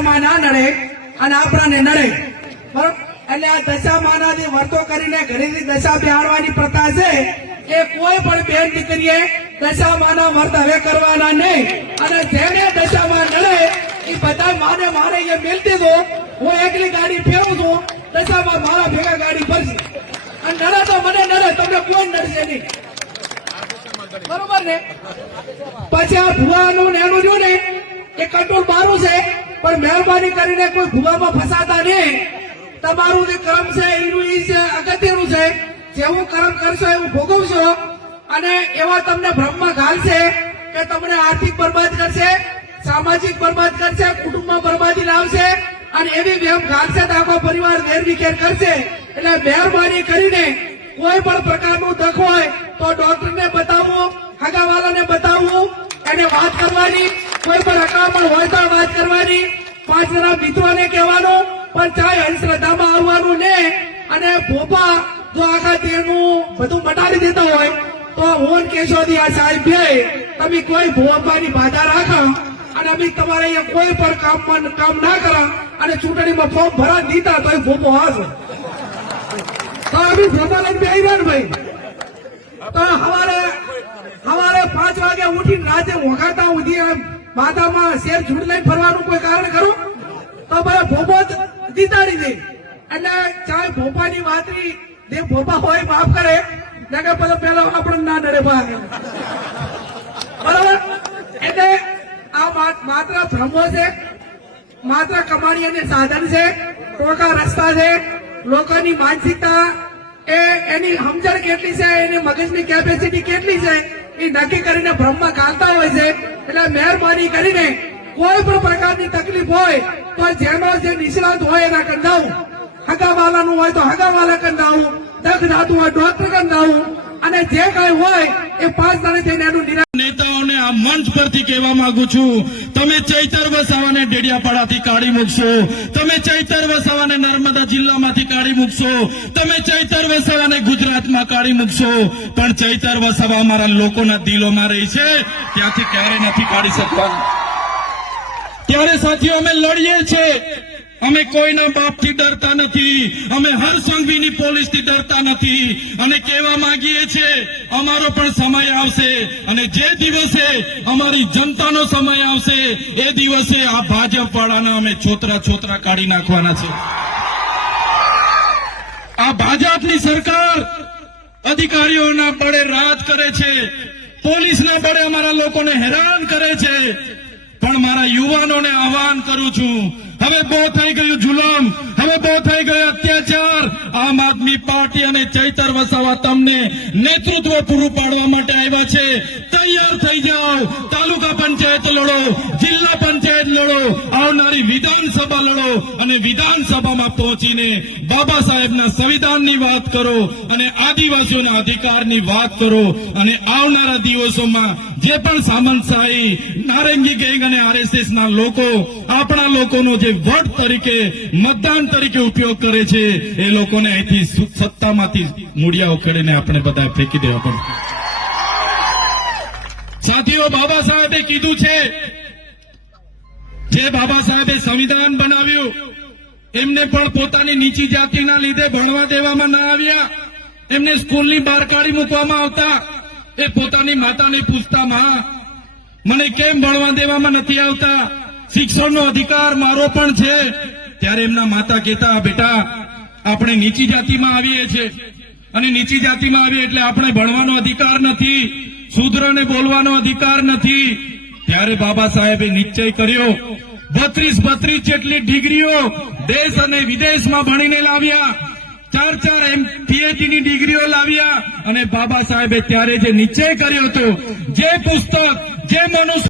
દશામાં ના નડે અને આપણાને નડે એટલે આ દશામાનાથી વર્તો કરીને ઘરેથી દશા બિહારવાની પ્રથા છે, એ કોઈ પણ બેન દીકરીએ દશામાના વર્ત હવે કરવાના નહીં. અને જેને દશામાં નડે એ બધા માને મારે અહીંયા મેલતી દો હું એકલી ગાડી ફેરવું છું, દશામાં મારા ભેગા ગાડી ફરશે અને નડે તો મને નડે તમને કોઈ નડશે નહીં. બરોબર ને? પછી આ ભુવાનું ને એનું રહ્યું ને, એ કંટ્રોલ મારું છે પણ મહેરબાની કરીને કોઈ ભૂવામાં ફસાતા નહીં. તમારું જે કર્મ છે, એનું એ છે, અગત્યનું છે. જેવું કર્મ કરશો, એવું ભોગવશો. અને એવા તમને ભ્રમમાં ઘાલશે કે તમને આર્થિક બરબાદ કરશે, સામાજિક બરબાદ કરશે, કુટુંબમાં બરબાદી લાવશે અને એવી વ્યમ ઘાલશે તો આખો પરિવાર વેરવિખેર કરશે. એટલે મહેરબાની કરીને કોઈ પણ પ્રકારનું દખ હોય તો ડોક્ટરને બતાવવું હગાવાલાને બતાવવું એને વાત કરવાની. કોઈ પણ અકામણ હોય તો વાત કરવાની. પાંચ જણા મિત્રોને કહેવાનું, પણ ચાહે અંધશ્રદ્ધામાં આવવાનું ને. અને ભોપા જો આખા દેહનું બધું મટાડી દેતા હોય, તો હું કેશોદી આ સાહેબ ભાઈ તમે કોઈ ભોપાની બાધા રાખો અને અમે તમારે અહીંયા કોઈ પણ કામ કામ ના કરો અને ચૂંટણીમાં ફોર્મ ભરા દીધા તો એ ભોપો હશે તો અમે ભોપા લઈને રહ્યા ભાઈ, તો હવારે હવારે પાંચ વાગે ઉઠીને રાતે વગાડતા ઉધી એમ માથામાં શેર ઝૂંટ લઈને ફરવાનું કોઈ કારણ ખરું? તો ભાઈ ભોપો જીતાડી દે. એટલે ચાહે ભોપાની વાતની જે ભોપા હોય માફ કરે. કે પેલો પેલો આપણે ના ડરે બરાબર? એટલે આ માત્ર ભ્રમો છે. માત્ર કમાણી અને સાધન છે. ટોકા રસ્તા છે. લોકોની માનસિકતા એ એની સમજણ કેટલી છે? એની મગજની કેપેસિટી કેટલી છે? એ નક્કી કરીને ભ્રમમાં ગાલતા હોય છે. એટલે મહેરબાની કરીને કોઈ પણ પ્રકારની તકલીફ હોય તો જેનો જે નિષ્ણાત હોય એના કંદાવું હગાવાલાનું હોય તો હગાવાલા કંદાવું દખ ધાતુ હોય ડોક્ટર કંદાવું અને જે કઈ હોય એ પાંચ દાડે થઈને એનું આ મંચ પરથી કહેવા માંગુ છું, તમે ચૈતર વસાવાને ડેડિયાપાડાથી કાઢી મૂકશો. તમે ચૈતર વસાવાને નર્મદા જિલ્લામાંથી કાઢી મૂકશો. તમે ચૈતર વસાવાને ગુજરાતમાં કાઢી મૂકશો. પણ ચૈતર વસાવા અમારા લોકોના દિલોમાં રહી છે. ત્યાંથી ક્યારે નથી કાઢી શકવાનું ત્યારે સાથીઓ, અમે લડીએ છીએ. અમે કોઈના બાપથી ડરતા નથી. અમે હર સંઘવીની પોલીસથી ડરતા નથી. અને કહેવા માંગીએ છીએ, અમારો પણ સમય આવશે. અને જે દિવસે અમારી જનતાનો સમય આવશે, એ દિવસે આ ભાજપ વાળાના અમે છોતરા છોતરા કાઢી નાખવાના છે. આ ભાજપની સરકાર અધિકારીઓના બળે રાજ કરે છે. પોલીસના બળે અમારા લોકોને હેરાન કરે છે. પણ મારા યુવાનોને આહવાન કરું છું હવે બહુ થઈ ગયું જુલમ. હવે બહુ થઈ ગયો અત્યાચાર. આમ આદમી પાર્ટી અને ચૈતર વસાવા તમને નેતૃત્વ પૂરું પાડવા માટે આવ્યા છે. તૈયાર થઈ જાઓ. તાલુકા પંચાયત લડો, જિલ્લા પંચાયત લડો, આવનારી વિધાનસભા લડો અને વિધાનસભામાં પહોંચીને બાબા સાહેબના સંવિધાનની વાત કરો અને આદિવાસીઓના અધિકારની વાત કરો અને આવનારા દિવસોમાં જે પણ સામંતશાહી નારંગી ગેંગ અને આરએસએસ લોકો, આપણા લોકોનો જે વટ તરીકે, મતદાન તરીકે ઉપયોગ કરે છે, એ લોકોને અહીંથી સત્તામાંથી મૂળિયા ઉખેડીને આપણે બધા ફેંકી દેવા પડશે સાથીઓ, બાબા સાહેબે કીધું છે, જે બાબા સાહેબે સંવિધાન બનાવ્યું, એમને પણ પોતાની નીચી જાતિના લીધે ભણવા દેવામાં ના આવ્યા. એમને સ્કૂલની બહાર કાઢી મૂકવામાં આવતા. એ પોતાની માતાને પૂછતા, માં, મને કેમ ભણવા દેવામાં નથી આવતા? શિક્ષણનો અધિકાર મારો પણ છે. ત્યારે એમના માતા કહેતા બેટા, આપણે નીચી જાતિમાં આવીએ છીએ. અને નીચી જાતિમાં આવીએ એટલે આપણે ભણવાનો અધિકાર નથી. શૂદ્રને બોલવાનો અધિકાર નથી. ત્યારે બાબા સાહેબે નિશ્ચય કર્યો, બત્રીસ બત્રીસ જેટલી ડિગ્રીઓ દેશ અને વિદેશમાં ભણીને લાવ્યા. ચાર ચાર એમ પીએચડીની ડિગ્રીઓ લાવ્યા અને બાબા સાહેબે ત્યારે જે નિશ્ચય કર્યો હતો, જે પુસ્તક, જે મનુષ્ય